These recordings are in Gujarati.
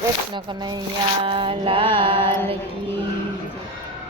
કૃષ્ણ કનૈયા લાલ કી.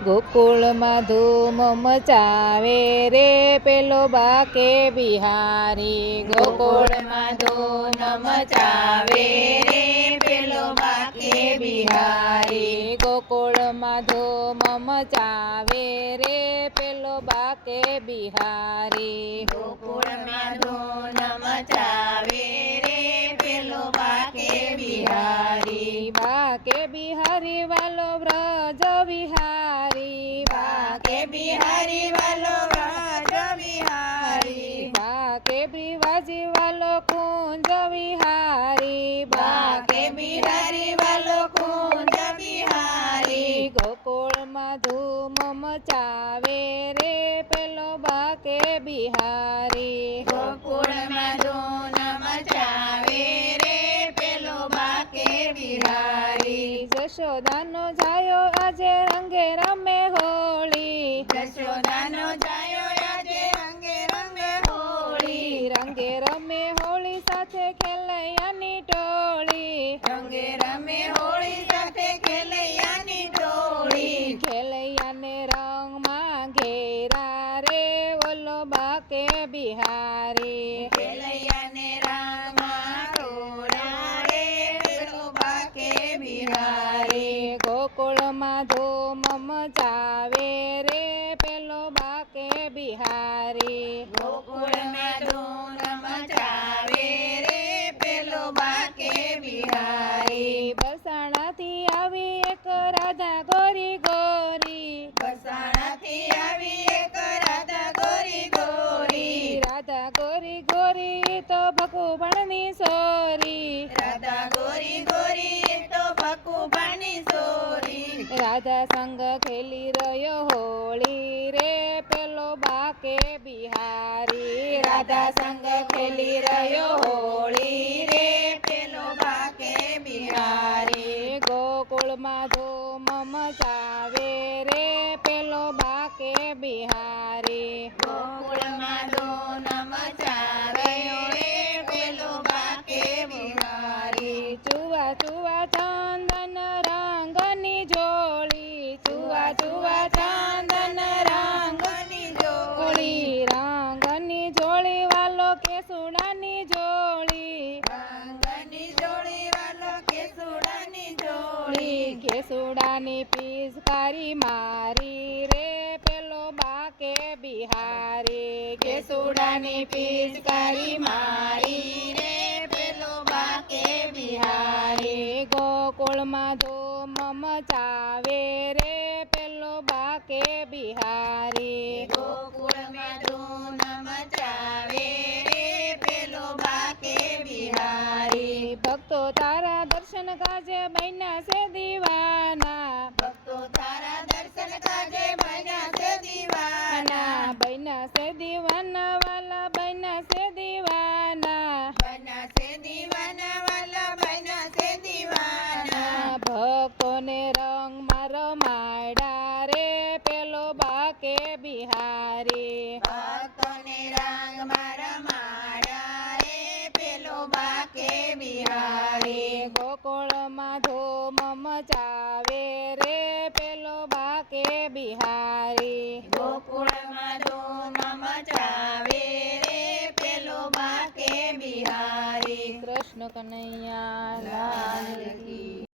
ગોકુળમાં ધૂમ મચાવે રે પેલો બાકે બિહારી. ગોકુળમાં ધૂમ મચાવે રે પેલો બાકે બિહારી. ગોકુળમાં ધૂમ મચાવે રે પેલો બાકે બિહારી. ગોકુળમાં ધૂમ મચાવે રે પેલો બાકે બિહારી. બાકે બિહારી વાલો વ્રજ વિહારી. બાકે બિહારી વાલો વ્રજ વિહારી. બાકે બિહારી વાલો કુંજ વિહારી. બાકે બિહારી વાલો કુંજ બિહારી. ગોકુળમાં ધૂમ મચાવે રે પેલો બાકે બિહારી. ગોકુળમાં ધૂમ મચાવે રે પેલો બાકે બિહારી. જશોદાનો જાયો આજે રંગે રમે હોળી. જશોદાનો જાયો આજે રંગે રમે હોળી. રંગે રમે હોળી સાથે ખેલૈયાની ટોળી. રંગે રમે હોળી સાથે ખેલૈયાની ટોળી. ખેલૈયાને રંગમાં ઘેરા રે ઓલો બાકે બિહારી. ખેલૈયાને રામા ટોળા રે પેલો બાકે બિહારી. ગોકુળમાં ધૂમ મચાવે રે પેલો બાકે બિહારી. ગોકુળમાં ધૂમ મચાવે રે પેલો બાકે બિહારી. બરસાણાથી આવી એક રાધા ગોરી ગોરી. બરસાણાથી આવી એક રાધા ગોરી ગોરી. રાધા ગોરી ગોરી તો ભગુભણની સોરી. રાધા ગોરી ગોરી તો ભકુભાની સોરી. રાધા સંગ ખેલી રહ્યો હોળી રે પેલો બાકે બિહારી. રાધા સંગ ખેલી રહ્યો હોળી રે પેલો બાકે બિહારી. ગોકુળમાં ધૂમ મચાવે રે પેલો બાકે બિહારી. ગોકુળમાં ધૂમ મચાવે રે પેલો બાકે બિહારી. ચુવા ચુવા ચંદન રંગની જોડી. ચુવા ચુવા ચંદન રંગની જોડી. રંગની જોડી વાલો કેસુડાની જોડી. રંગની જોડી વાલો કેસુડાની જોડી. કેસુડાની પિચકારી મારી રે પેલો બાકે બિહારી. કેસુડાની પિચકારી મારી રે પેલો બાકે બિહારી. ગોકુળમાં ધૂમ મચાવે રે પેલો બાકે બિહારી. ગોકુળમાં ધૂમ મચાવે રે પેલો બાકે બિહારી. ભક્તો તારા દર્શન કાજે બન્યા છે દીવાના. ભક્તો તારા દર્શન કાજે બન્યા છે દીવાના. બન્યા છે દીવાના વાલા બન્યા છે દીવાના. બન્યા છે દીવાના વાલા બન્યા છે દીવાના. ભક્તોને રંગમાં રમાડા રે પેલો બાકે બિહારી. ભક્તોને રંગમાં રમાડા રે પેલો બાકે બિહારી. ગોકુળમાં ધૂમ મચાવે રે પેલો બાકે બિહારી. ગોકુળમાં ધૂમ મચાવે રે પેલો બાકે બિહારી. કૃષ્ણ કનૈયા લાલ